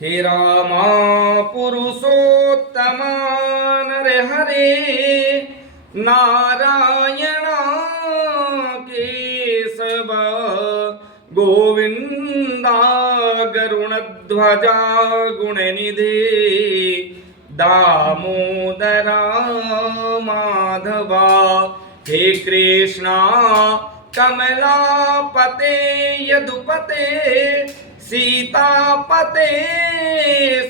हे रामा पुरुषोत्तमा नर हरे नारायण केशव गोविंदा गरुणध्वजा गुणनिधे दामोदरा माधवा हे कृष्णा कमलापते यदुपते सीतापते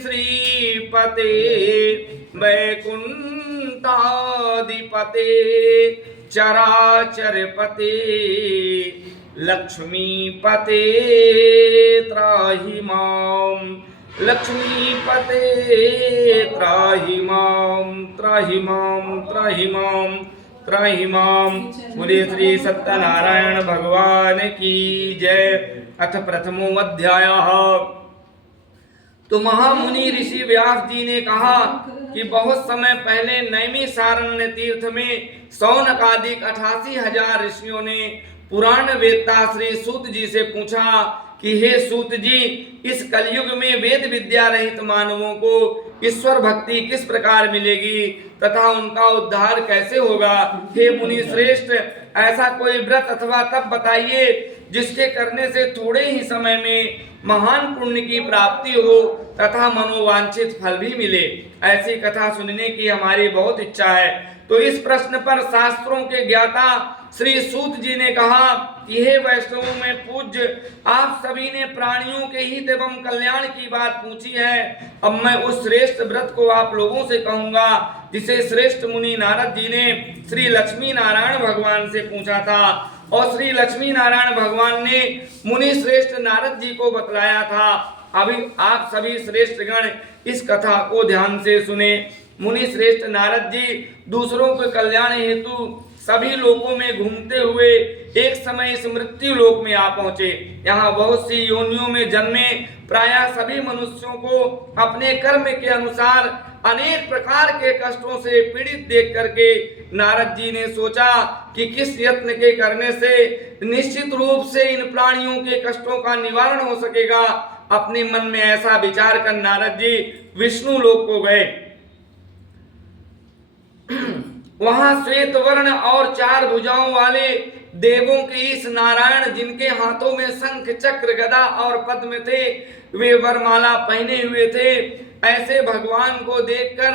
श्रीपते वैकुंठाधिपते चराचरपते लक्ष्मीपते त्राहि मां लक्ष्मीपते त्राहि मां त्राहि मां त्राहि मां त्राहि मां। बोलिए श्री सत्यनारायण भगवान की जय। अथ प्रथमो अध्यायः। तो महामुनि ऋषि व्यास जी ने कहा कि बहुत समय पहले नैमिषारण्य तीर्थ में शौनकादिक 88,000 ऋषियों ने पुराण वेत्ता श्री सूत जी से पूछा कि हे सूत जी, इस कलयुग में वेद विद्या रहित मानवों को ईश्वर भक्ति किस प्रकार मिलेगी तथा उनका उद्धार कैसे होगा। हे मुनि श्रेष्ठ, ऐसा कोई व्रत अथवा तप बताइए जिसके करने से थोड़े ही समय में महान पुण्य की प्राप्ति हो तथा मनोवांछित फल भी मिले। ऐसी कथा सुनने की हमारी बहुत इच्छा है। तो इस प्रश्न पर शास्त्रों के ज्ञाता श्री सूत जी ने कहा कि हे वैष्णवों में पूज्य, आप सभी ने प्राणियों के हित एवं कल्याण की बात पूछी है। अब मैं उस श्रेष्ठ व्रत को आप लोगों से कहूंगा जिसे श्रेष्ठ मुनि नारद जी ने श्री लक्ष्मी नारायण भगवान से पूछा था और श्री लक्ष्मी नारायण भगवान ने मुनि श्रेष्ठ नारद जी को बतलाया था। अभी आप सभी श्रेष्ठ गण इस कथा को ध्यान से सुने। मुनि श्रेष्ठ नारद जी दूसरों के कल्याण हेतु सभी लोकों में घूमते हुए एक समय इस मृत्यु लोक में आ पहुंचे। यहाँ बहुत सी योनियों में जन्मे प्रायः सभी मनुष्यों को अपने कर्म के अनुसार अनेक प्रकार के कष्टों से पीड़ित देख करके नारद जी ने सोचा कि किस यत्न के करने से निश्चित रूप से इन प्राणियों के कष्टों का निवारण हो सकेगा। अपने मन में ऐसा विचार कर नारद जी विष्णु लोक को गए। वहां श्वेत वर्ण और 4 भुजाओं वाले देवों के इस नारायण, जिनके हाथों में शंख चक्र गदा और पद्म थे, वे वरमाला पहने हुए थे, ऐसे भगवान को देखकर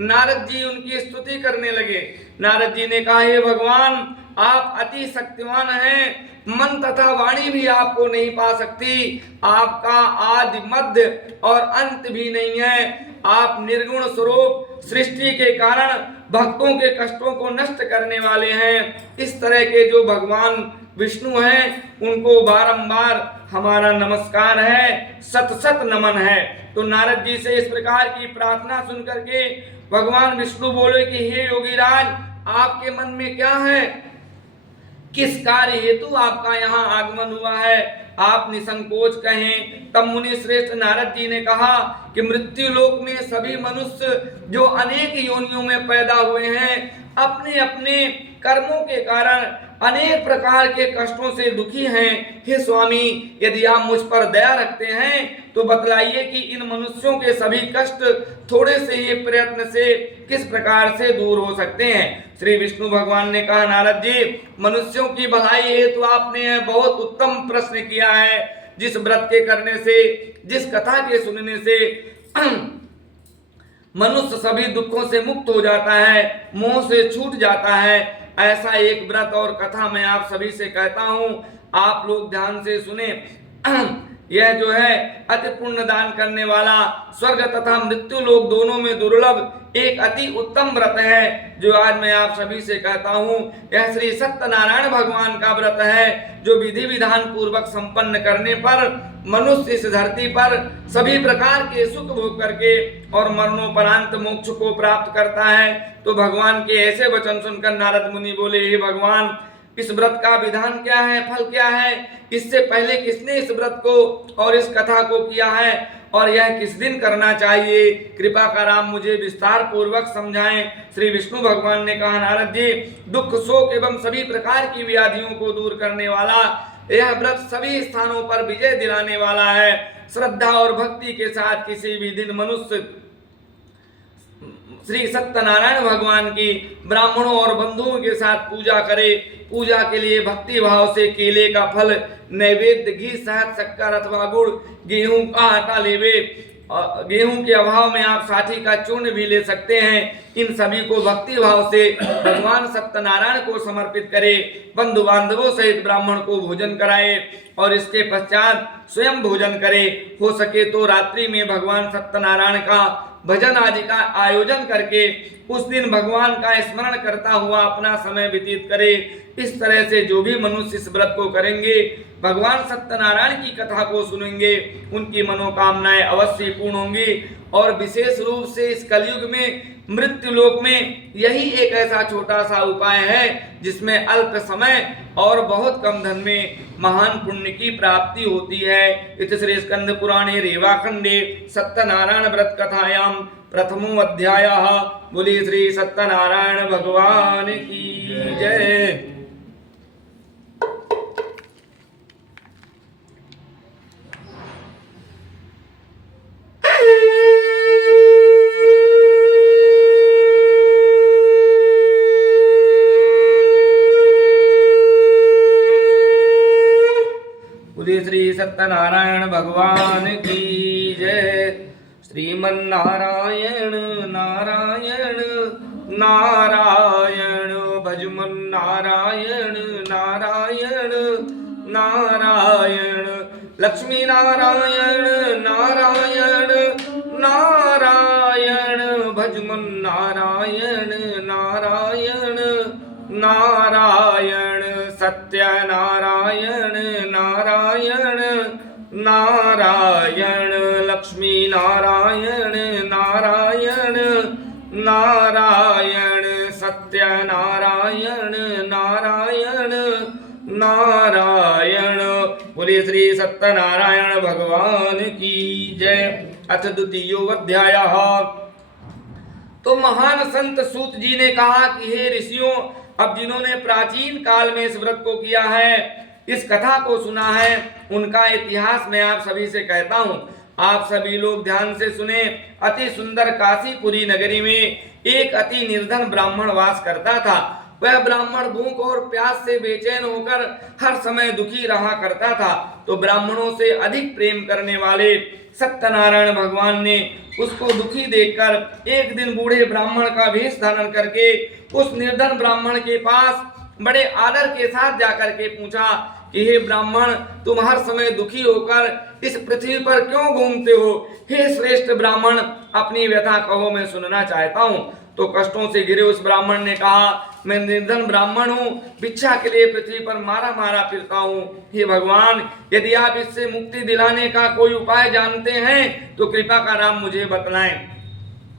नारद जी उनकी स्तुति करने लगे। नारद जी ने कहा, हे भगवान, आप अति शक्तिमान हैं, मन तथा वाणी भी आपको नहीं पा सकती, आपका आदि मध्य और अंत भी नहीं है। आप निर्गुण स्वरूप सृष्टि के कारण भक्तों के कष्टों को नष्ट करने वाले हैं। इस तरह के जो भगवान विष्णु हैं उनको बारंबार हमारा नमस्कार है, सत सत नमन है। तो नारद जी से इस प्रकार की प्रार्थना सुन करके भगवान विष्णु बोले कि हे योगीराज, आपके मन में क्या है, किस कार्य हेतु आपका यहाँ आगमन हुआ है, आप निसंकोच कहें। तब मुनि श्रेष्ठ नारद जी ने कहा कि मृत्यु लोक में सभी मनुष्य जो अनेक योनियों में पैदा हुए हैं, अपने अपने कर्मों के कारण अनेक प्रकार के कष्टों से दुखी हैं। हे स्वामी, यदि आप मुझ पर दया रखते हैं तो बतलाइए कि इन मनुष्यों के सभी कष्ट थोड़े से ही प्रयत्न से किस प्रकार से दूर हो सकते हैं। श्री विष्णु भगवान ने कहा, नारद जी, मनुष्यों की भलाई हेतु आपने बहुत उत्तम प्रश्न किया है। जिस व्रत के करने से, जिस कथा के सुनने से मनुष्य सभी दुखों से मुक्त हो जाता है, मोह से छूट जाता है, ऐसा एक व्रत और कथा मैं आप सभी से कहता हूं, आप लोग ध्यान से सुने। यह जो है अति पुण्य दान करने वाला, स्वर्ग तथा मृत्यु लोक दोनों में दुर्लभ एक अति उत्तम व्रत है जो आज मैं आप सभी से कहता हूँ। यह श्री सत्यनारायण भगवान का व्रत है जो विधि विधान पूर्वक संपन्न करने पर मनुष्य इस धरती पर सभी प्रकार के सुख भोग करके और मरणोपरांत मोक्ष को प्राप्त करता है। तो भगवान के ऐसे वचन सुनकर नारद मुनि बोले, हे भगवान, इस व्रत का विधान क्या है, फल क्या है, इससे पहले किसने इस व्रत को और इस कथा को किया है और यह किस दिन करना चाहिए, कृपा कर आप मुझे विस्तार पूर्वक समझाएं। श्री विष्णु भगवान ने कहा, नारद जी, दुख शोक एवं सभी प्रकार की व्याधियों को दूर करने वाला यह व्रत सभी स्थानों पर विजय दिलाने वाला है। श्रद्धा और भक्ति के साथ किसी भी दिन मनुष्य श्री सत्यनारायण भगवान की ब्राह्मणों और बंधुओं के साथ पूजा करे। पूजा के लिए भक्ति भाव से केले का फल, नैवेद्य, घी, शहद, शक्कर अथवा गुड़, गेहूं का आटा लेवे। गेहूं के अभाव में आप साठी का चूर्ण भी ले सकते हैं। इन सभी को भक्ति भाव से भगवान सत्यनारायण को समर्पित करे। बंधु बांधवों सहित ब्राह्मण को भोजन कराए और इसके पश्चात स्वयं भोजन करे। हो सके तो रात्रि में भगवान सत्यनारायण का भजन आदि का आयोजन करके उस दिन भगवान का स्मरण करता हुआ अपना समय व्यतीत करे। इस तरह से जो भी मनुष्य इस व्रत को करेंगे, भगवान सत्यनारायण की कथा को सुनेंगे, उनकी मनोकामनाएं अवश्य पूर्ण होंगी। और विशेष रूप से इस कलयुग में मृत्यु लोक में यही एक ऐसा छोटा सा उपाय है जिसमें अल्प समय और बहुत कम धन में महान पुण्य की प्राप्ति होती है। इति श्री स्कंद पुराणे रेवाखंडे सत्यनारायण व्रत कथायां प्रथमो अध्यायः। बोलिए श्री सत्यनारायण भगवान की जय। श्री सत्यनारायण भगवान की जय। श्रीमन्नारायण नारायण नारायण भजमन नारायण नारायण नारायण लक्ष्मी नारायण नारायण नारायण भजमन नारायण नारायण नारायण सत्यनारायण नारायण नारायण लक्ष्मी नारायण नारायण नारायण सत्यनारायण नारायण नारायण। बोलिए श्री सत्यनारायण भगवान की जय। अथ द्वितीयो अध्यायः। तो महान संत सूत जी ने कहा कि हे ऋषियों, अब जिन्होंने प्राचीन काल में इस व्रत को किया है, इस कथा को सुना है, उनका इतिहास मैं आप सभी से कहता हूँ। आप सभी लोग ध्यान से सुने। अति सुंदर काशीपुरी नगरी में एक अति निर्धन ब्राह्मण वास करता था। वह ब्राह्मण भूख और प्यास से बेचैन होकर हर समय दुखी रहा करता था। तो ब्राह्मणों से अधिक प्रेम करने वाले सत्यनारायण भगवान ने उसको दुखी देखकर एक दिन बूढ़े ब्राह्मण का वेश धारण करके उस निर्धन ब्राह्मण के पास बड़े आदर के साथ जाकर के पूछा कि हे ब्राह्मण, तुम हर समय दुखी होकर इस पृथ्वी पर क्यों घूमते हो? हे श्रेष्ठ ब्राह्मण, अपनी व्यथा कहो, मैं सुनना चाहता हूँ। तो कष्टों से घिरे उस ब्राह्मण ने कहा, मैं निर्धन ब्राह्मण हूँ, भिक्षा के लिए पृथ्वी पर मारा मारा फिरता हूँ। हे भगवान, यदि आप इससे मुक्ति दिलाने का कोई उपाय जानते हैं तो कृपा का नाम मुझे बतलाएं।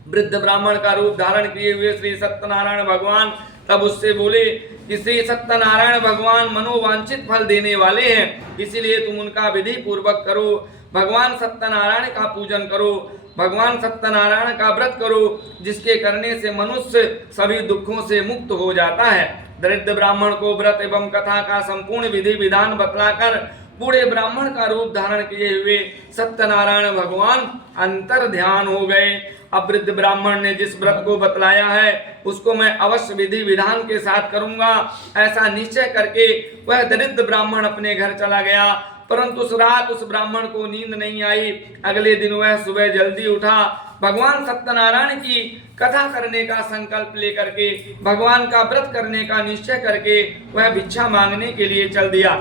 वृद्ध ब्राह्मण का रूप धारण किए हुए श्री सत्यनारायण भगवान तब उससे बोले कि श्री सत्यनारायण भगवान मनोवांछित फल देने वाले हैं, इसीलिए तुम उनका विधि पूर्वक करो। भगवान सत्यनारायण का पूजन करो, भगवान सत्यनारायण का व्रत करो, जिसके करने से मनुष्य सभी दुखों से मुक्त हो जाता है। दरिद्र ब्राह्मण को व्रत एवं कथा का संपूर्ण विधि विधान बतलाकर बूढ़े ब्राह्मण का रूप धारण किए हुए सत्यनारायण भगवान अंतर ध्यान हो गए। अब वृद्ध ब्राह्मण ने जिस व्रत को बतलाया है उसको मैं अवश्य विधि विधान के साथ करूंगा, ऐसा निश्चय करके वह दरिद्र ब्राह्मण अपने घर चला गया। परंतु उस रात उस ब्राह्मण को नींद नहीं आई। अगले दिन वह सुबह जल्दी उठा, भगवान सत्यनारायण की कथा करने का संकल्प लेकर के, भगवान का व्रत करने का निश्चय करके वह भिक्षा मांगने के लिए चल दिया।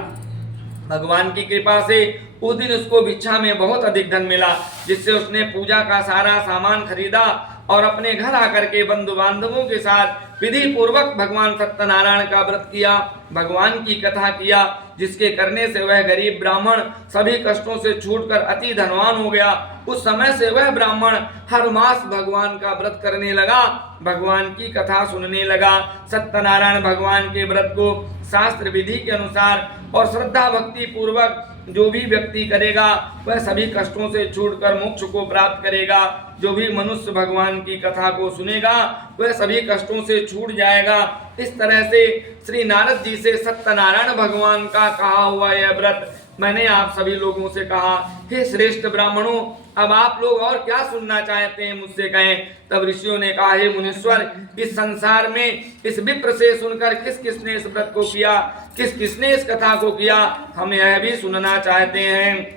भगवान की कृपा से उस दिन उसको भिक्षा में बहुत अधिक धन मिला, जिससे उसने पूजा का सारा सामान खरीदा और अपने घर आकर के बंधु बांधवों के साथ विधि पूर्वक भगवान सत्यनारायण का व्रत किया, भगवान की कथा किया, जिसके करने से वह गरीब ब्राह्मण सभी कष्टों से छूटकर अति धनवान हो गया। उस समय से वह ब्राह्मण हर मास भगवान का व्रत करने लगा, भगवान की कथा सुनने लगा। सत्यनारायण भगवान के व्रत को शास्त्र विधि के अनुसार और श्रद्धा भक्ति पूर्वक जो भी व्यक्ति करेगा वह सभी कष्टों से छूटकर मोक्ष को प्राप्त करेगा। जो भी मनुष्य भगवान की कथा को सुनेगा वह सभी कष्टों से छूट जाएगा। इस तरह से श्री नारद जी से सत्यनारायण भगवान का कहा हुआ यह व्रत मैंने आप सभी लोगों से कहा। हे श्रेष्ठ ब्राह्मणों, अब आप लोग और क्या सुनना चाहते हैं मुझसे कहें। तब ऋषियों ने कहा, हे मुनीश्वर, इस संसार में इस विप्र से सुनकर किस किसने इस व्रत को किया, किस किसने इस कथा को किया, हम यह भी सुनना चाहते हैं।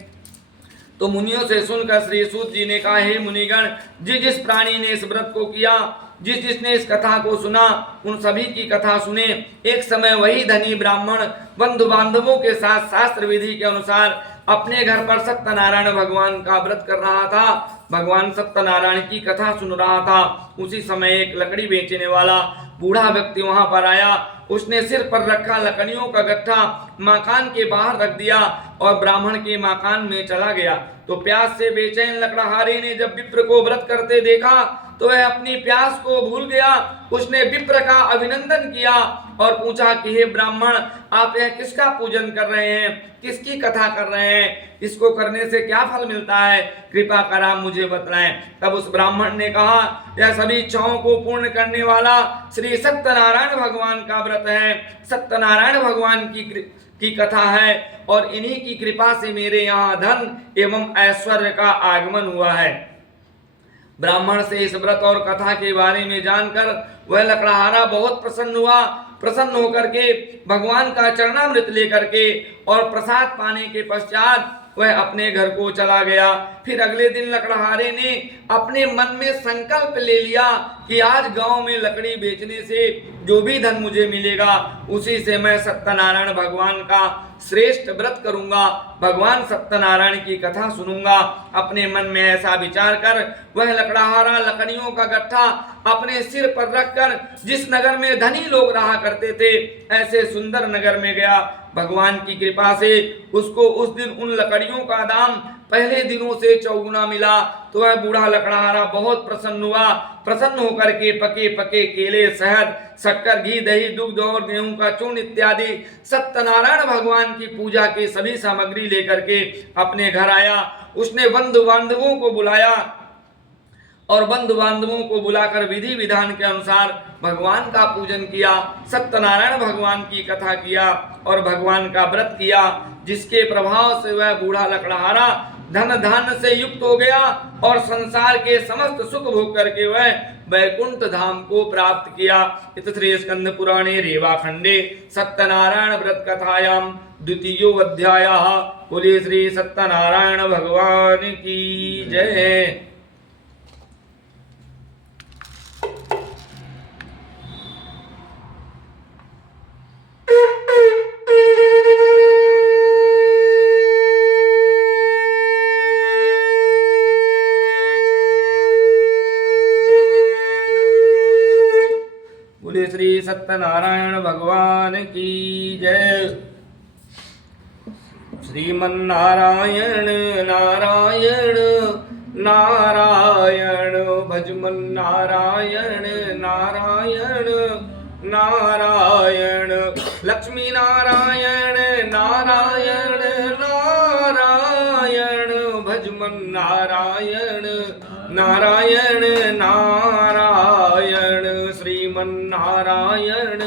तो मुनियों से सुनकर श्री सूत जी ने कहा, हे मुनिगण, जिस जिस प्राणी ने इस व्रत को किया, जिस जिसने इस कथा को सुना, उन सभी की कथा सुने। एक समय वही धनी ब्राह्मण बंधु बांधवों के साथ शास्त्र विधि के अनुसार अपने घर पर सत्यनारायण भगवान का व्रत कर रहा था। भगवान सत्यनारायण की कथा सुन रहा था। उसी समय एक लकड़ी बेचने वाला बूढ़ा व्यक्ति वहां पर आया। उसने सिर पर रखा लकड़ियों का गट्ठा मकान के बाहर रख दिया और ब्राह्मण के मकान में चला गया। तो प्यास से बेचैन लकड़हारे ने जब विप्र को व्रत करते देखा तो वह अपनी प्यास को भूल गया। उसने विप्र का अभिनंदन किया और पूछा कि हे ब्राह्मण, आप यह किसका पूजन कर रहे हैं, किसकी कथा कर रहे हैं, इसको करने से क्या फल मिलता है, कृपा कर आप मुझे बतलाएं। तब उस ब्राह्मण ने कहा, यह सभी इच्छाओं को पूर्ण करने वाला श्री सत्यनारायण भगवान का व्रत है। सत्यनारायण भगवान की कथा है और इन्हीं की कृपा से मेरे यहाँ धन एवं ऐश्वर्य का आगमन हुआ है। ब्राह्मण से इस व्रत और कथा के बारे में जानकर वह लकड़हारा बहुत प्रसन्न हुआ। प्रसन्न होकर के भगवान का चरणामृत लेकर के और प्रसाद पाने के पश्चात वह अपने घर को चला गया। फिर अगले दिन लकड़हारे ने अपने मन में संकल्प ले लिया कि आज गांव में लकड़ी बेचने से जो भी धन मुझे मिलेगा उसी से मैं सत्यनारायण भगवान का श्रेष्ठ व्रत करूंगा, भगवान सत्यनारायण की कथा सुनूंगा। अपने मन में ऐसा विचार कर वह लकड़हारा लकड़ियों का गट्ठा अपने सिर पर रखकर जिस नगर में धनी लोग रहा करते थे ऐसे सुंदर नगर में गया। भगवान की कृपा से उसको उस दिन उन लकड़ियों का दाम पहले दिनों से चौगुना मिला। तो वह बूढ़ा लकड़हारा बहुत प्रसन्न हुआ। प्रसन्न होकर के पके पके केले, शहद, शक्कर, घी, दही, दुग्ध और गेहूं का चूर्ण इत्यादि सत्यनारायण भगवान की पूजा की सभी सामग्री लेकर के अपने घर आया। उसने बंधु बांधवों को बुलाया और बंधु बांधवों को बुलाकर विधि विधान के अनुसार भगवान का पूजन किया, सत्यनारायण भगवान की कथा किया और भगवान का व्रत किया, जिसके प्रभाव से वह बूढ़ा लकड़हारा धन धान्य से युक्त हो गया और संसार के समस्त सुख भोग करके वह वैकुंठ धाम को प्राप्त किया। इत श्री स्कंद पुराणे रेवाखंडे सत्यनारायण व्रत कथायां द्वितीयो अध्यायः। बोले श्री सत्यनारायण भगवान की जय। श्री सत्यनारायण भगवान की जय। श्रीमन्नारायण नारायण नारायण भजमन नारायण नारायण नारायण लक्ष्मी नारायण नारायण नारायण भजमन नारायण नारायण नारायण श्रीमन्नारायण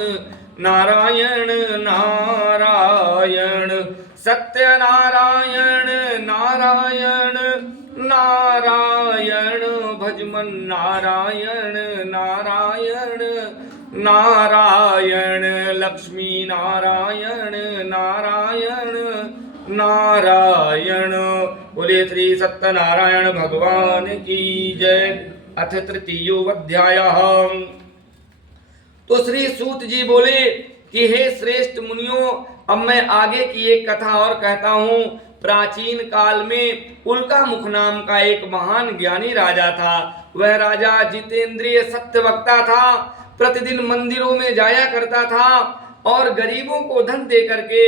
नारायण नारायण सत्यनारायण नारायण नारायण भजमन नारायण नारायण नारायण लक्ष्मी नारायण नारायण नारायण। बोले श्री सत्यनारायण भगवान की जय। अथ तृतीयो अध्यायः। तो श्री सूत जी बोले कि हे श्रेष्ठ मुनियों, अब मैं आगे की एक कथा और कहता हूँ। प्राचीन काल में उल्का मुख नाम का एक महान ज्ञानी राजा था। वह राजा जितेंद्रिय सत्यवक्ता था। प्रतिदिन मंदिरों में जाया करता था और गरीबों को धन दे करके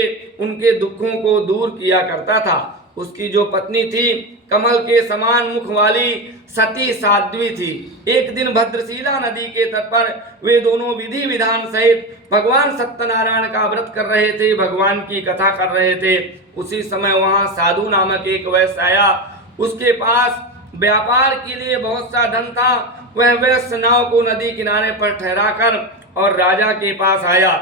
उनके दुखों को दूर किया करता था। उसकी जो पत्नी थी कमल के समान मुख वाली सती साध्वी थी। एक दिन भद्रशिला नदी के तट पर वे दोनों विधि विधान सहित भगवान सत्यनारायण का व्रत कर रहे थे, भगवान की कथा कर रहे थे। उसी समय वहां साधु नामक एक वैश्य आया। उसके पास व्यापार के लिए बहुत सा धन था। वह वैश्य नाव को नदी किनारे पर ठहराकर और राजा के पास आया।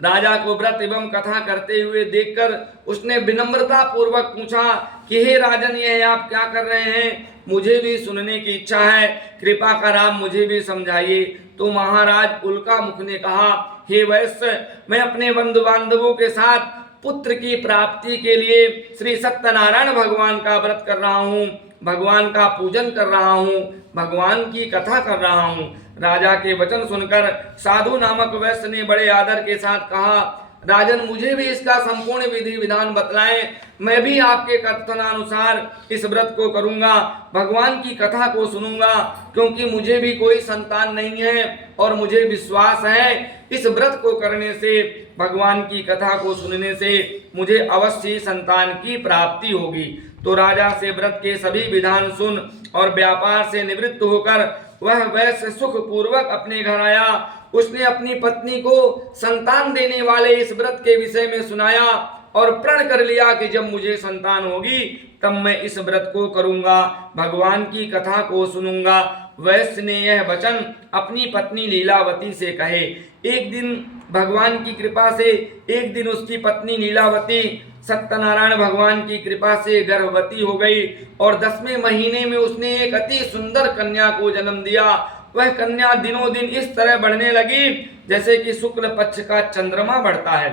राजा को व्रत एवं कथा करते हुए देखकर उसने विनम्रता पूर्वक पूछा कि हे राजन, यह आप क्या कर रहे हैं? मुझे भी सुनने की इच्छा है, कृपा कर आप मुझे भी समझाइए। तो महाराज उल्का मुख ने कहा, हे वैश्य, मैं अपने बंधु बांधवों के साथ पुत्र की प्राप्ति के लिए श्री सत्यनारायण भगवान का व्रत कर रहा हूँ, भगवान का पूजन कर रहा हूँ, भगवान की कथा कर रहा हूँ। राजा के वचन सुनकर साधु नामक वैश्य ने बड़े आदर के साथ कहा, राजन, मुझे भी इसका संपूर्ण विधि विधान बतलाएं, मैं भी आपके कथनानुसार इस व्रत को करूंगा, भगवान की कथा को सुनूंगा, क्योंकि मुझे भी कोई संतान नहीं है और मुझे विश्वास है इस व्रत को करने से, भगवान की कथा को सुनने से मुझे अवश्य संतान की प्राप्ति होगी। तो राजा से व्रत के सभी विधान सुन और व्यापार से निवृत्त होकर वह वैश्य सुख पूर्वक अपने घर आया। उसने अपनी पत्नी को संतान देने वाले इस व्रत के विषय में सुनाया और प्रण कर लिया कि जब मुझे संतान होगी तब मैं इस व्रत को करूंगा, भगवान की कथा को सुनूंगा। वैश्य ने यह वचन अपनी पत्नी लीलावती से कहे। एक दिन भगवान की कृपा से उसकी पत्नी लीलावती सत्यनारायण भगवान की कृपा से गर्भवती हो गई और 10वें महीने में उसने एक अति सुंदर कन्या को जन्म दिया। वह कन्या दिनों दिन इस तरह बढ़ने लगी जैसे कि शुक्ल पक्ष का चंद्रमा बढ़ता है।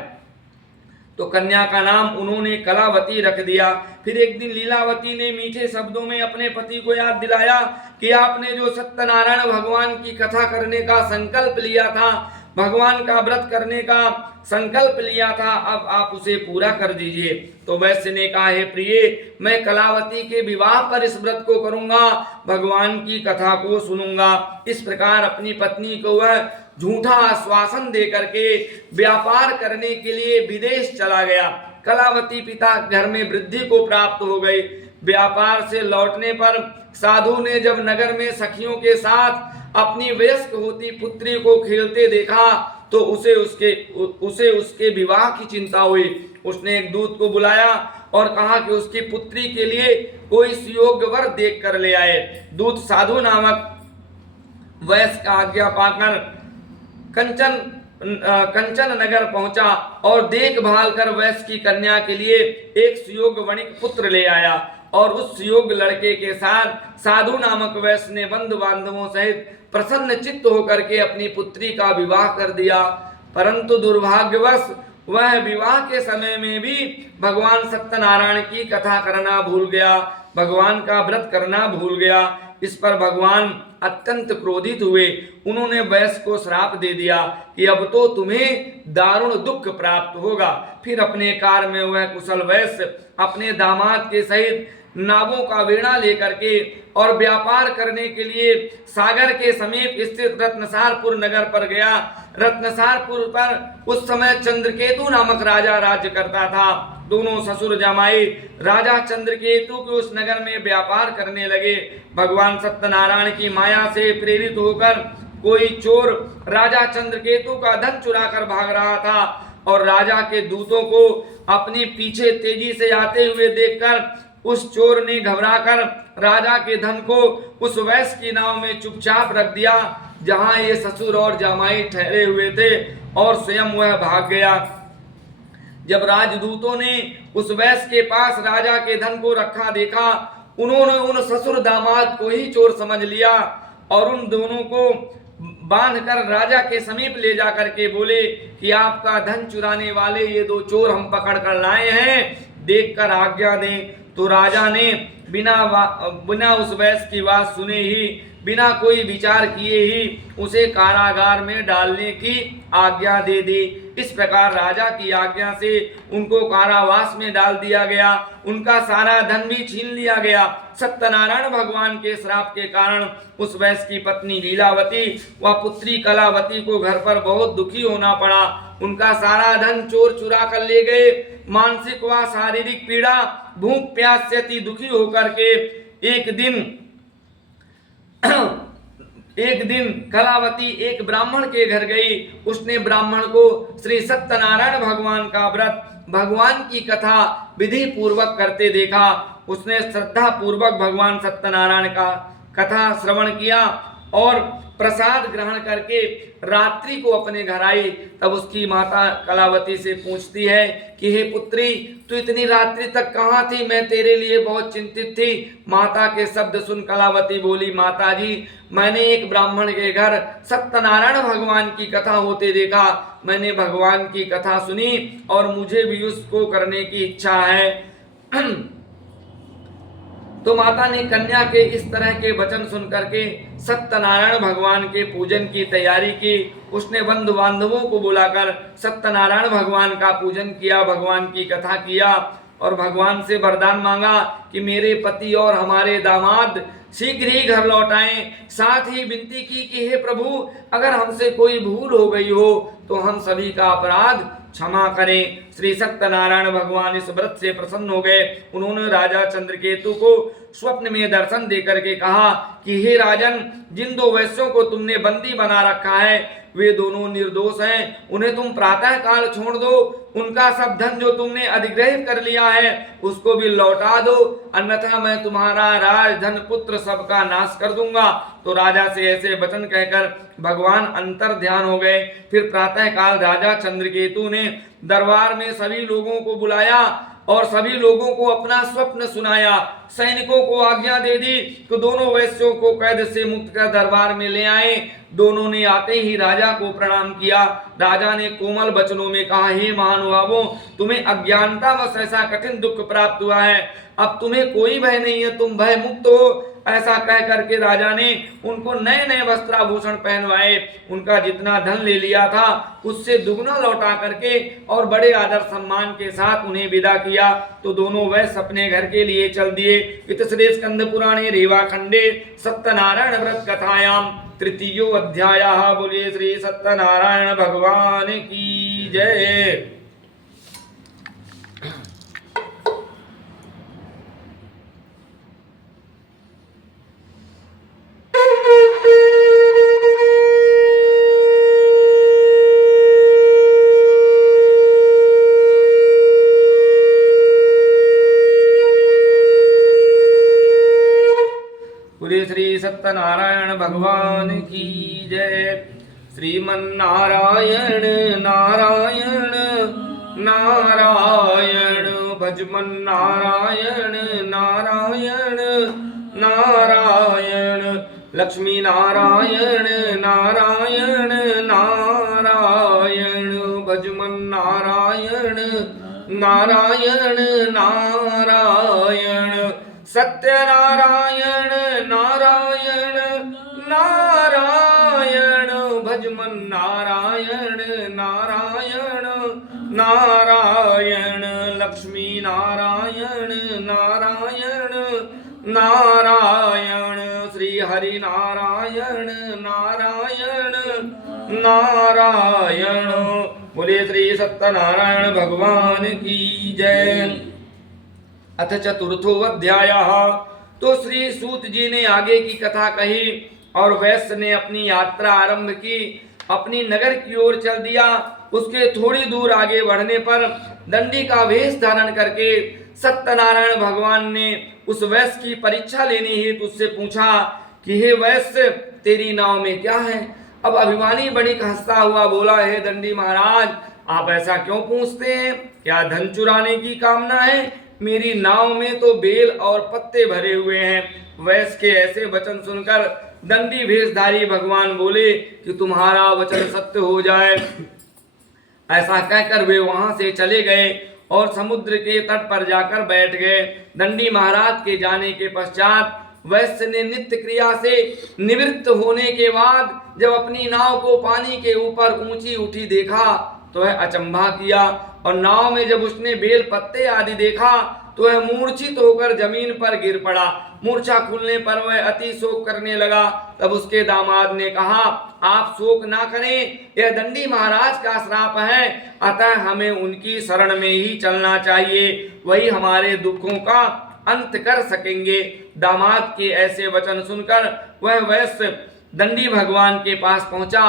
तो कन्या का नाम उन्होंने कलावती रख दिया। फिर एक दिन लीलावती ने मीठे शब्दों में अपने पति को याद दिलाया कि आपने जो सत्यनारायण भगवान की कथा करने का संकल्प लिया था, भगवान का व्रत करने का संकल्प लिया था, अब आप उसे पूरा कर दीजिए। तो वैश्य ने कहा, हे प्रिय, मैं कलावती के विवाह पर इस व्रत को करूंगा, भगवान की कथा को सुनूंगा। इस प्रकार अपनी पत्नी को वह झूठा आश्वासन दे करके व्यापार करने के लिए विदेश चला गया। कलावती पिता घर में वृद्धि को प्राप्त हो गई। व्यापार से लौटने पर साधु ने जब नगर में सखियों के साथ अपनी वयस्क होती पुत्री को खेलते देखा तो उसे उसके विवाह की चिंता हुई। उसने एक दूत को बुलाया और कहा कि उसकी पुत्री के लिए कोई सुयोग्य वर देख कर ले आए। दूत साधु नामक वयस्क का आज्ञा पाकर कंचन नगर पहुंचा और देखभाल कर वैश्य की कन्या के लिए एक सुयोग्य वणिक पुत्र ले आया और उस सुयोग्य लड़के के साथ साधु नामक वैश्य ने बंधु बांधवों सहित प्रसन्न चित्त होकर के अपनी पुत्री का विवाह कर दिया। परंतु दुर्भाग्यवश वह विवाह के समय में भी भगवान सत्यनारायण की कथा करना भूल गया, भगवान का व्रत करना भूल गया। इस पर भगवान अत्यंत क्रोधित हुए। उन्होंने वैश्य को श्राप दे दिया कि अब तो तुम्हें दारुण दुख प्राप्त होगा। फिर अपने कार में वह कुशल वैश्य अपने दामाद के सहित नावों का बेड़ा लेकर के और व्यापार करने के लिए सागर के समीप स्थित रत्नसारपुर नगर पर गया। रत्नसारपुर पर उस समय चंद्रकेतु नामक राजा राज्य करता था। दोनों ससुर जमाई राजा चंद्रकेतु के उस नगर में व्यापार करने लगे। भगवान सत्यनारायण की माया से प्रेरित होकर कोई चोर राजा चंद्रकेतु का धन चुराकर भाग रहा था और राजा के दूतों को अपने पीछे तेजी से आते हुए देखकर उस चोर ने घबराकर राजा के धन को उस वैश्य की नाव में चुपचाप रख दिया जहां ये ससुर और जमाई ठहरे हुए थे और स्वयं वह भाग गया। जब राजदूतों ने उस वैश्य के पास राजा के धन को रखा देखा, उन्होंने उन ससुर दामाद को ही चोर समझ लिया और उन दोनों को बांधकर राजा के समीप ले जाकर के बोले कि आपका धन चुराने वाले ये दो चोर हम पकड़ कर लाए हैं, देखकर आज्ञा दें। तो राजा ने बिना उस वैश्य की बात सुने ही, बिना कोई विचार किए ही उसे कारागार में डालने की आज्ञा दे दी। इस प्रकार राजा की आज्ञा से उनको कारावास में डाल दिया गया। उनका सारा धन भी छीन लिया गया। सत्यनारायण भगवान के श्राप के कारण उस वैश्य की पत्नी लीलावती व पुत्री कलावती को घर पर बहुत दुखी होना पड़ा। उनका सारा धन चोर चुरा कर ले गए। मानसिक व शारीरिक पीड़ा भूख प्यास से अति दुखी होकर के एक दिन कलावती एक ब्राह्मण के घर गई। उसने ब्राह्मण को श्री सत्यनारायण भगवान का व्रत, भगवान की कथा विधि पूर्वक करते देखा। उसने श्रद्धा पूर्वक भगवान सत्यनारायण का कथा श्रवण किया और प्रसाद ग्रहण करके रात्रि को अपने घर आई। तब उसकी माता कलावती से पूछती है कि हे पुत्री, तू इतनी रात्रि तक कहाँ थी? मैं तेरे लिए बहुत चिंतित थी। माता के शब्द सुन कलावती बोली, माता जी, मैंने एक ब्राह्मण के घर सत्यनारायण भगवान की कथा होते देखा। मैंने भगवान की कथा सुनी और मुझे भी उसको करने की इच्छा है। तो माता ने कन्या के इस तरह के वचन सुन करके सत्यनारायण भगवान के पूजन की तैयारी की। उसने बंधु बांधवों को बुलाकर सत्यनारायण भगवान का पूजन किया, भगवान की कथा किया और भगवान से वरदान मांगा कि मेरे पति और हमारे दामाद शीघ्र ही घर लौट आएं। साथ ही विनती की कि हे प्रभु, अगर हमसे कोई भूल हो गई हो तो हम सभी का अपराध क्षमा करें। श्री सत्यनारायण भगवान इस व्रत से प्रसन्न हो गए। उन्होंने राजा चंद्रकेतु को स्वप्न में दर्शन देकर के कहा कि हे राजन, जिन दो वैश्यों को तुमने बंदी बना रखा है वे दोनों निर्दोष हैं। उन्हें तुम प्रातः काल छोड़ दो। उनका सब धन जो तुमने अधिग्रहित कर लिया है उसको भी लौटा दो, अन्यथा मैं तुम्हारा राज धन पुत्र सबका नाश कर दूंगा। तो राजा से ऐसे वचन कहकर भगवान अंतर ध्यान हो गए। फिर प्रातः काल राजा चंद्रकेतु ने दरबार में सभी लोगों को बुलाया और सभी लोगों को अपना स्वप्न सुनाया। सैनिकों को आज्ञा दे दी तो दोनों वैश्यों को कैद से मुक्त कर दरबार में ले आए। दोनों ने आते ही राजा को प्रणाम किया। राजा ने कोमल वचनों में कहा, हे महानुभावों, तुम्हें अज्ञानतावश ऐसा कठिन दुख प्राप्त हुआ है, अब तुम्हें कोई भय नहीं है, तुम भय मुक्त हो। ऐसा कह करके राजा ने उनको नए नए वस्त्राभूषण पहनवाए। उनका जितना धन ले लिया था उससे दुगना लौटा करके और बड़े आदर सम्मान के साथ उन्हें विदा किया। तो दोनों वैश्य अपने घर के लिए चल दिए। इतश्री स्कंद पुराणे रेवाखंडे सत्यनारायण व्रत कथायाम तृतीयो अध्यायः। बोलिए श्री सत्यनारायण भगवान की जय। श्री सत्यनारायण भगवान की जय। श्रीमन्नारायण नारायण नारायण भजमन नारायण नारायण नारायण लक्ष्मी नारायण नारायण नारायण भजमन नारायण नारायण नारायण सत्यनारायण नारायण नारायण भजमन नारायण नारायण नारायण लक्ष्मी नारायण नारायण नारायण श्री हरि नारायण नारायण नारायण। बोले श्री सत्यनारायण भगवान की जय। अथ चतुर्थो अध्यायः। तो श्री सूत जी ने आगे की कथा कही और वैश्य ने अपनी यात्रा आरंभ की, अपनी नगर की ओर चल दिया। उसके थोड़ी दूर आगे बढ़ने पर दंडी का वेश धारण करके सत्यनारायण भगवान ने उस वैश्य की परीक्षा लेने हेतु उससे पूछा कि हे वैश्य, तेरी नाव में क्या है? अब अभिमानी बणिक हंसता हुआ बोला, हे दंडी महाराज, आप ऐसा क्यों पूछते हैं? क्या धन चुराने की कामना है? मेरी नाव में तो बेल और पत्ते भरे हुए हैं। वैश्य के ऐसे वचन सुनकर दंडी भेषधारी भगवान बोले कि तुम्हारा वचन सत्य हो जाए। ऐसा कहकर वे वहां से चले गए और समुद्र के तट पर जाकर बैठ गए। दंडी महाराज के जाने के पश्चात वैश्य ने नित्य क्रिया से निवृत्त होने के बाद जब अपनी नाव को पानी के ऊपर ऊंची उठी देखा तो वह अचंभा किया और नाव में जब उसने बेल पत्ते आदि देखा तो वह मूर्छित होकर जमीन पर गिर पड़ा। मूर्छा खुलने पर वह अति शोक करने लगा। तब उसके दामाद ने कहा, आप शोक ना करें, यह दंडी महाराज का श्राप है, अतः हमें उनकी शरण में ही चलना चाहिए, वही हमारे दुखों का अंत कर सकेंगे। दामाद के ऐसे वचन सुनकर वह वैश्य दंडी भगवान के पास पहुंचा,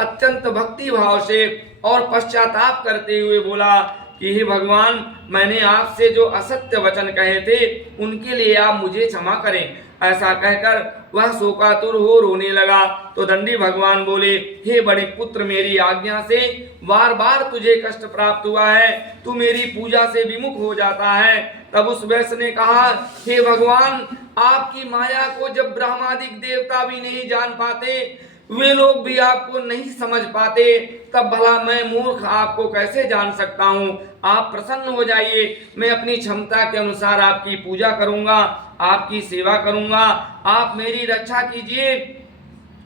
अत्यंत भक्ति भाव से और पश्चाताप करते हुए बोला कि हे भगवान, मैंने आपसे जो असत्य वचन कहे थे उनके लिए आप मुझे क्षमा करें। ऐसा कहकर वह शोकातुर हो रोने लगा। तो दंडी भगवान बोले, हे बड़े पुत्र, मेरी आज्ञा से बार बार तुझे कष्ट प्राप्त हुआ है, तू मेरी पूजा से विमुख हो जाता है। तब उस वैश्य ने कहा, हे भगवान, आपकी माया को जब ब्रह्मादिक देवता भी नहीं जान पाते, वे लोग भी आपको नहीं समझ पाते, तब भला मैं मूर्ख आपको कैसे जान सकता हूँ। आप प्रसन्न हो जाइए, मैं अपनी क्षमता के अनुसार आपकी पूजा करूंगा, आपकी सेवा करूंगा। आप मेरी रक्षा कीजिए,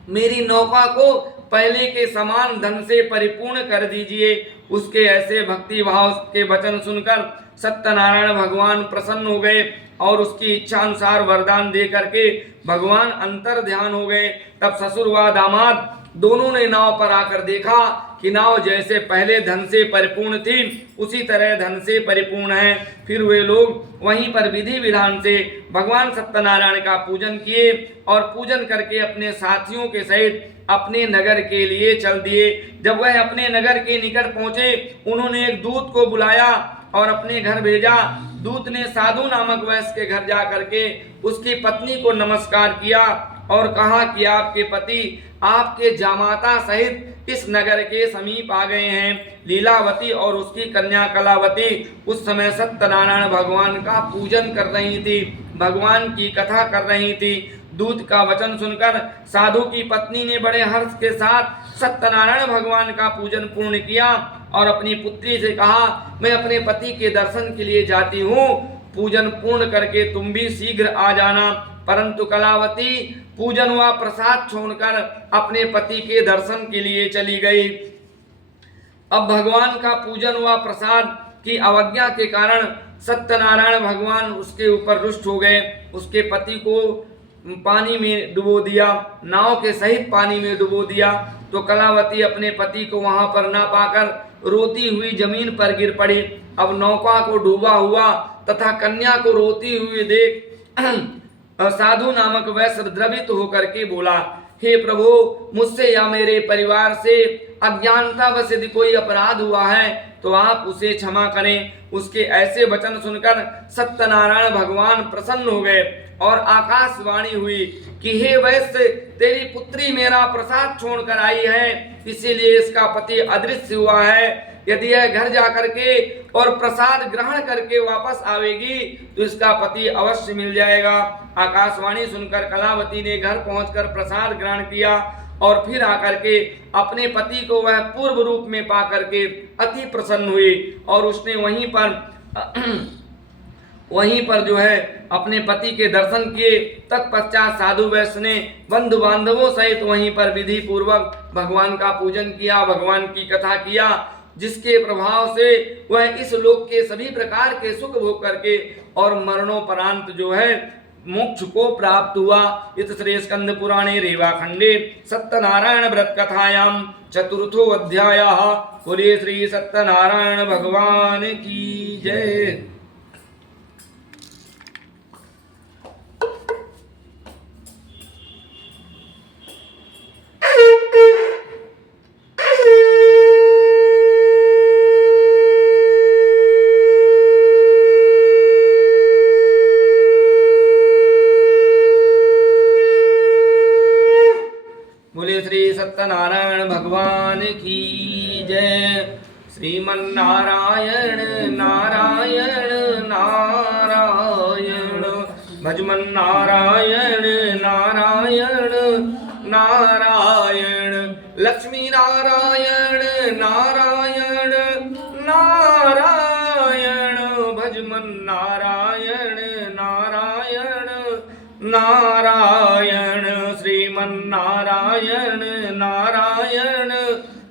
मेरी नौका को पहले के समान धन से परिपूर्ण कर दीजिए। उसके ऐसे भक्ति भाव के वचन सुनकर सत्यनारायण भगवान प्रसन्न हो गए और उसकी इच्छा अनुसार वरदान दे करके भगवान अंतर ध्यान हो गए। तब ससुर व दामाद दोनों ने नाव पर आकर देखा कि नाव जैसे पहले धन से परिपूर्ण थी, उसी तरह धन से परिपूर्ण है। फिर वे लोग वहीं पर विधि विधान से भगवान सत्यनारायण का पूजन किए और पूजन करके अपने साथियों के सहित अपने नगर के लिए चल दिए। जब वह अपने नगर के निकट पहुंचे, उन्होंने एक दूत को बुलाया और अपने घर भेजा। दूत ने साधु नामक वैश्य के घर जा करके उसकी पत्नी को नमस्कार किया और कहा कि आपके पति आपके जामाता सहित इस नगर के समीप आ गए हैं। लीलावती और उसकी कन्या कलावती उस समय सत्यनारायण भगवान का पूजन कर रही थी, भगवान की कथा कर रही थी। दूत का वचन सुनकर साधु की पत्नी ने बड़े हर्ष के साथ सत्यनारायण भगवान का पूजन पूर्ण किया और अपनी पुत्री से कहा, मैं अपने पति के दर्शन के लिए जाती हूँ, पूजन पूर्ण करके तुम भी शीघ्र आ जाना। परंतु कलावती पूजन व प्रसाद छोड़कर अपने पति के दर्शन के लिए चली गई। अब भगवान का पूजन व प्रसाद की अवज्ञा के कारण सत्यनारायण भगवान उसके ऊपर रुष्ट हो गए। उसके पति को पानी में डुबो दिया, नाव के सहित पानी में डुबो दिया। तो कलावती अपने पति को वहां पर ना पाकर रोती हुई जमीन पर गिर पड़ी। अब नौका को डूबा हुआ तथा कन्या को रोती हुई देख साधु नामक वैश्य द्रवित होकर के बोला, हे प्रभु, मुझसे या मेरे परिवार से अज्ञानतावश यदि कोई अपराध हुआ है तो आप उसे क्षमा करें। उसके ऐसे वचन सुनकर सत्यनारायण भगवान प्रसन्न हो गए और आकाशवाणी हुई कि हे वैश्य, तेरी पुत्री मेरा प्रसाद छोड़कर आई है, इसीलिए इसका पति अदृश्य हुआ है। यदि यह घर जा करके और प्रसाद ग्रहण करके वापस आवेगी तो इसका पति अवश्य मिल जाएगा। आकाशवाणी सुनकर कलावती ने घर पहुंचकर प्रसाद ग्रहण किया और फिर आकर के अपने पति को वह पूर्व रूप में पा करके अति प्रसन्न हुई और उसने वहीं पर जो है अपने पति के दर्शन किए। तत्पश्चात साधु वैश्य ने बंधु बांधवों सहित वहीं पर विधि पूर्वक भगवान का पूजन किया, भगवान की कथा किया, जिसके प्रभाव से वह इस लोक के सभी प्रकार के सुख भोग करके और मरणोपरांत जो है मोक्ष को प्राप्त हुआ। इत श्री स्कंद पुराणे रेवाखंडे सत्यनारायण व्रत कथायां चतुर्थो अध्यायः। बोलिए श्री सत्यनारायण भगवान की जय। सत्यनारायण भगवान की जय। श्रीमन्नारायण नारायण नारायण, भजमन नारायण नारायण नारायण, लक्ष्मी नारायण नारायण नारायण, भजमन नारायण नारायण नारायण, श्रीमन्नारायण नारायण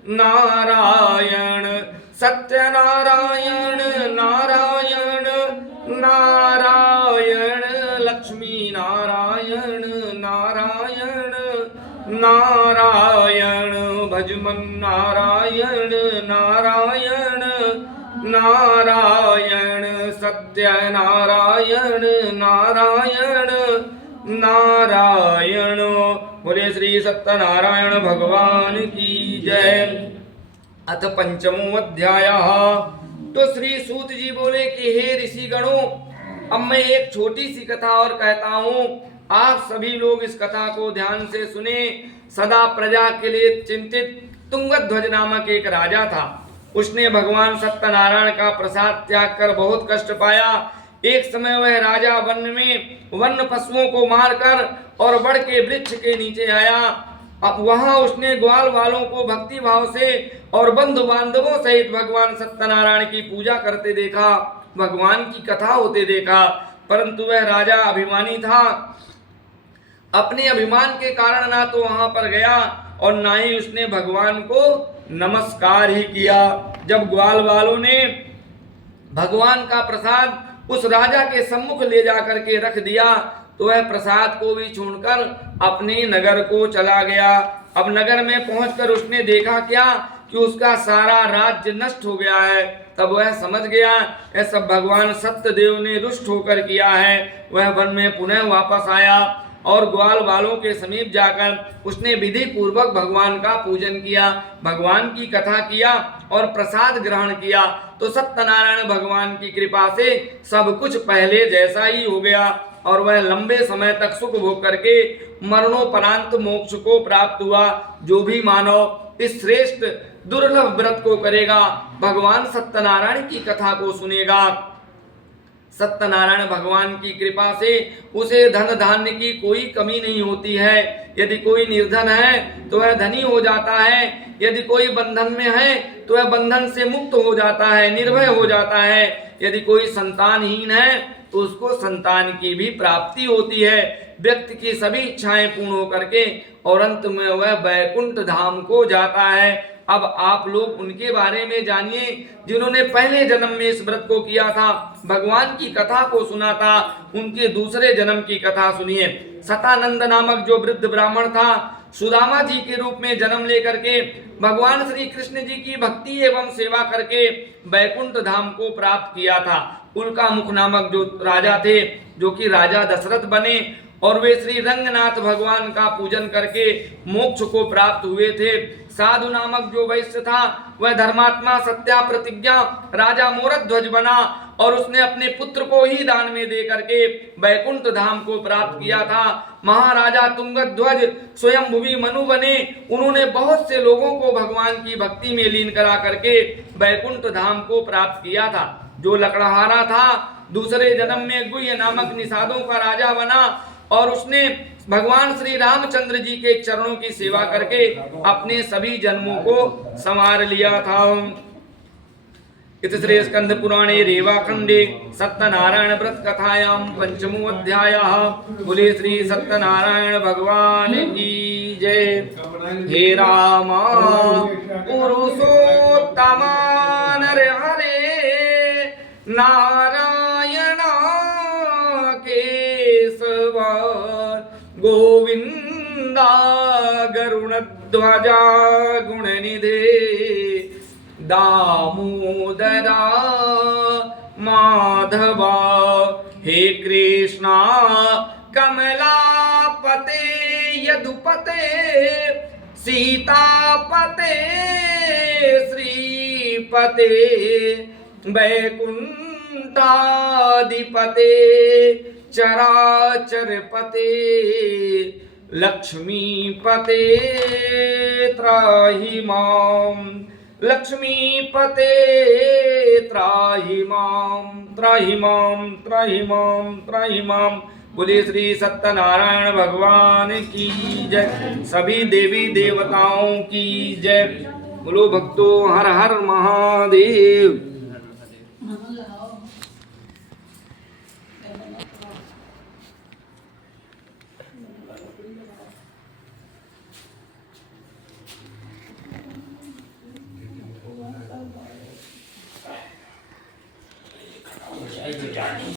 नारायण, सत्यनारायण नारायण नारायण। नारायण नारायण नारायण भजमन नारायण नारायण नारायण सत्य नारायण नारायण नारायण। बोले श्री सत्यनारायण भगवान की जय। अथ पंचमो अध्यायः। तो श्री सूत जी बोले कि हे ऋषि गणों, अब मैं एक छोटी सी कथा और कहता हूँ, आप सभी लोग इस कथा को ध्यान से सुने। सदा प्रजा के लिए चिंतित तुंगध्वज नामक एक राजा था। उसने भगवान सत्यनारायण का प्रसाद त्याग कर बहुत कष्ट पाया। एक समय वह राजा वन में वन्य पशुओं को मारकर और बड़ के वृक्ष के नीचे आया। अब वहां उसने ग्वाल वालों को भक्ति भाव से और बंधु बांधवों सहित भगवान सत्यनारायण की पूजा करते देखा, भगवान की कथा होते देखा। परंतु वह राजा अभिमानी था। अपने अभिमान के कारण ना तो वहां पर गया और ना ही उसने भगवान को नमस्कार ही किया। जब ग्वाल वालों ने भगवान का प्रसाद उस राजा के सम्मुख ले जाकर के रख दिया तो वह प्रसाद को भी छोड़कर अपने नगर को चला गया। अब नगर में पहुंचकर उसने देखा क्या कि उसका सारा राज्य नष्ट हो गया है। तब वह समझ गया यह सब भगवान सत्यदेव ने रुष्ट होकर किया है। वह वन में पुनः वापस आया और ग्वाल वालों के समीप जाकर उसने विधि पूर्वक भगवान का पूजन किया, भगवान की कथा किया और प्रसाद ग्रहण किया। तो सत्यनारायण भगवान की कृपा से सब कुछ पहले जैसा ही हो गया और वह लंबे समय तक सुख भोग करके मरणोपरांत मोक्ष को प्राप्त हुआ। जो भी मानव इस श्रेष्ठ दुर्लभ व्रत को करेगा, भगवान सत्यनारायण की कथा को सुनेगा, सत्यनारायण भगवान की कृपा से उसे धन धान्य की कोई कमी नहीं होती है। यदि कोई निर्धन है तो वह धनी हो जाता है, यदि कोई बंधन में है तो वह बंधन से मुक्त हो जाता है, निर्भय हो जाता है। यदि कोई संतानहीन है तो उसको संतान की भी प्राप्ति होती है। व्यक्ति की सभी इच्छाएं पूर्ण होकर के और अंत में वह बैकुंठ धाम को जाता है। अब आप लोग उनके बारे में जानिए जिन्होंने पहले जन्म में इस व्रत को किया था, भगवान की कथा को सुना था। उनके दूसरे जन्म की कथा सुनिए। सतानंद नामक जो वृद्ध ब्राह्मण था, सुदामा जी के रूप में जन्म लेकर के भगवान श्री कृष्ण जी की भक्ति एवं सेवा करके बैकुंठ धाम को प्राप्त किया था। उल्का मुख नामक जो राजा थे, जो कि राजा दशरथ बने और वे श्री रंगनाथ भगवान का पूजन करके मोक्ष को प्राप्त हुए थे। साधु नामक जो वैश्य था, वह धर्मात्मा सत्या प्रतिज्ञा राजा मोरध्वज बना और उसने अपने पुत्र को ही दान में दे करके बैकुंठ धाम को प्राप्त किया था। महाराजा तुंगध्वज स्वयं भुवि मनु बने। उन्होंने बहुत से लोगों को भगवान की भक्ति में लीन करा करके बैकुंठ धाम को प्राप्त किया था। जो लकड़हारा था, दूसरे जन्म में गुह्य नामक निषादों का राजा बना और उसने भगवान श्री रामचंद्र जी के चरणों की सेवा करके अपने सभी जन्मों को संवार लिया था। इति श्री स्कंद पुराणे रेवाखंडे सत्यनारायण व्रत कथायां पंचमो अध्यायः। बोले श्री सत्यनारायण भगवान की जय। हे राम पुरुषोत्तम नर हरे नारायण केशव गोविंदा गरुणध्वजा गुणनिधे दामोदरा माधवा हे कृष्णा कमलापते यदुपते सीतापते श्रीपते वैकुंठाधिपते चराचरपते लक्ष्मीपते त्राहि मां लक्ष्मीपते त्राहि मां त्राहि मां त्राहि मां त्राहि मां। बोले श्री सत्यनारायण भगवान की जय। सभी देवी देवताओं की जय। बोलो भक्तों हर हर महादेव।